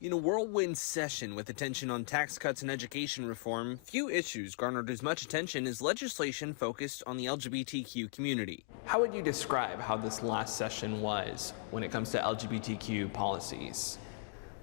In a whirlwind session with attention on tax cuts and education reform, few issues garnered as much attention as legislation focused on the LGBTQ community. How would you describe how this last session was when it comes to LGBTQ policies?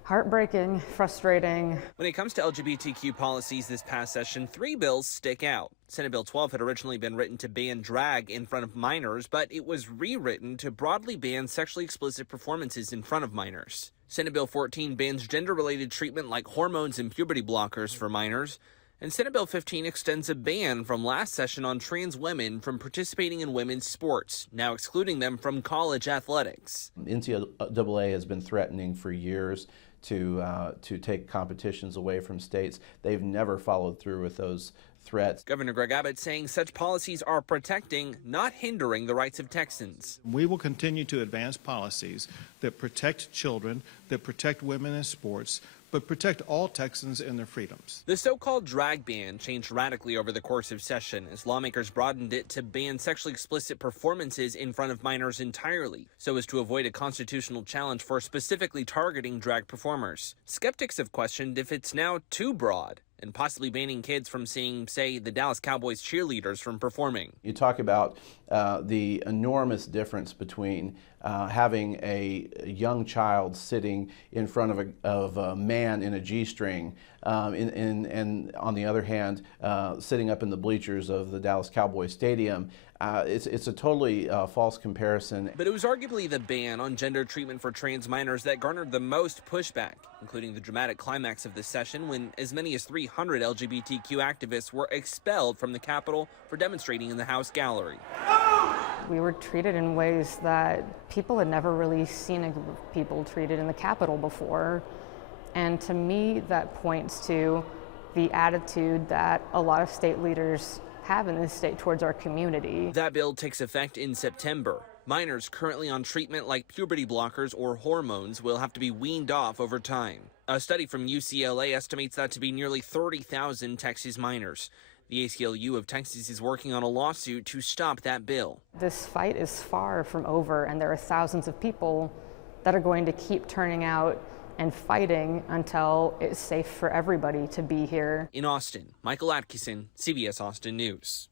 Heartbreaking, frustrating. When it comes to LGBTQ policies this past session, 3 bills stick out. Senate Bill 12 had originally been written to ban drag in front of minors, but it was rewritten to broadly ban sexually explicit performances in front of minors. Senate Bill 14 bans gender-related treatment like hormones and puberty blockers for minors. And Senate Bill 15 extends a ban from last session on trans women from participating in women's sports, now excluding them from college athletics. NCAA has been threatening for years to take competitions away from states. They've never followed through with those threats. Governor Greg Abbott saying such policies are protecting, not hindering the rights of Texans. We will continue to advance policies that protect children, that protect women in sports, but protect all Texans and their freedoms. The so-called drag ban changed radically over the course of session as lawmakers broadened it to ban sexually explicit performances in front of minors entirely, so as to avoid a constitutional challenge for specifically targeting drag performers. Skeptics have questioned if it's now too broad and possibly banning kids from seeing, say, the Dallas Cowboys cheerleaders from performing. You talk about the enormous difference between having a young child sitting in front of a man in a G-string and on the other hand, sitting up in the bleachers of the Dallas Cowboys Stadium. It's a totally false comparison. But it was arguably the ban on gender treatment for trans minors that garnered the most pushback, including the dramatic climax of the session when as many as 300 LGBTQ activists were expelled from the Capitol for demonstrating in the House gallery. We were treated in ways that people had never really seen a group of people treated in the Capitol before. And to me, that points to the attitude that a lot of state leaders have in this state towards our community. That bill takes effect in September. Minors currently on treatment like puberty blockers or hormones will have to be weaned off over time. A study from UCLA estimates that to be nearly 30,000 Texas minors. The ACLU of Texas is working on a lawsuit to stop that bill. This fight is far from over, and there are thousands of people that are going to keep turning out and fighting until it's safe for everybody to be here. In Austin, Michael Atkinson, CBS Austin News.